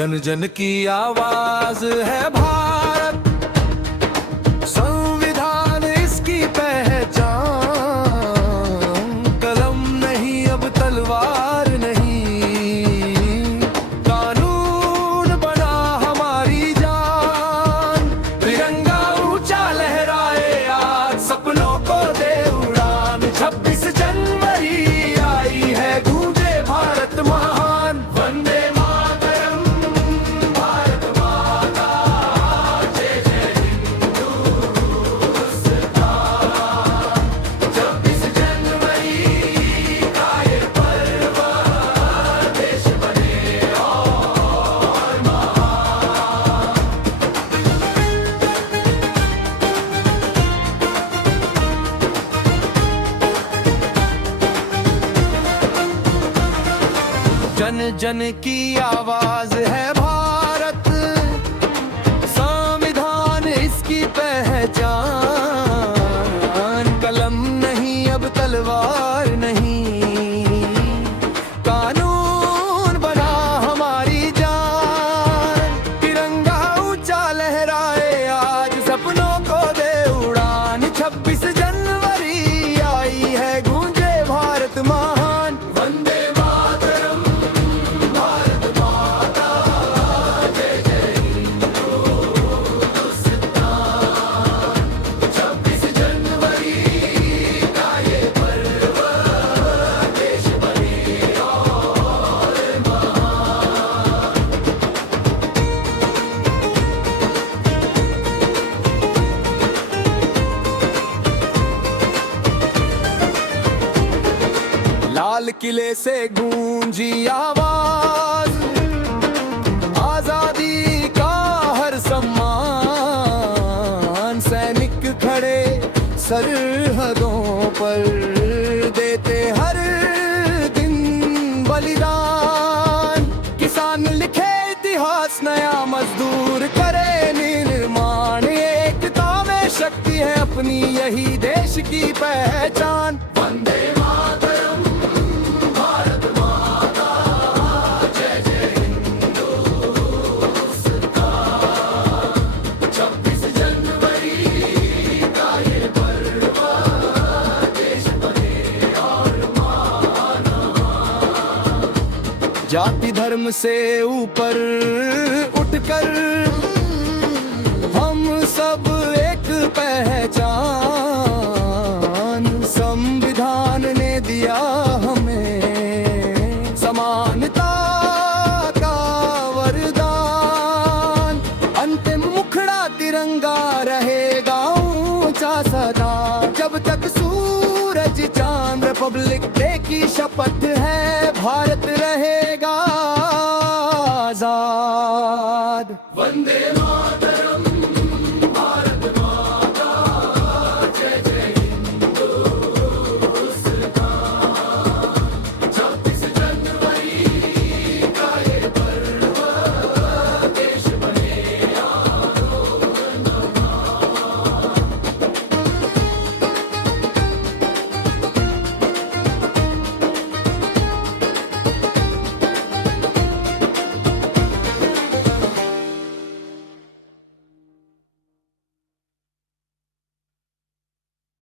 जन जन की आवाज है भारत, संविधान इसकी पहचान। कलम नहीं अब तलवार नहीं, कानून बना हमारी जान। तिरंगा ऊंचा लहराए आज, सपनों को दे उड़ान। 26 जनवरी आई है, गूंजे भारत महान। वंदे जन जन की आवाज है भारत, संविधान इसकी पहचान। कलम नहीं अब तलवार नहीं, कानून बना हमारी जान। तिरंगा ऊंचा लहराए आज, सपनों को दे उड़ान। 26 जनवरी आई है, गूंजे भारत महान। वंदे लाल किले से गूंजी आवाज, आजादी का हर सम्मान। सैनिक खड़े सरहदों पर, देते हर दिन बलिदान। किसान लिखे इतिहास नया, मजदूर करे निर्माण। एकता में शक्ति है अपनी, यही देश की पहचान। वंदे मातरम, भारत माता, जय जय हिंदुस्तान। 26 जनवरी का ये पर्व, देश बने और माना। जाति धर्म से ऊपर उठकर हम सब एक पहचान। संविधान ने दिया हमें समानता का वरदान। अंतिम मुखड़ा तिरंगा रहेगा ऊंचा सदा, जब तक सूरज चांद। रिपब्लिक डे की शपथ है भारत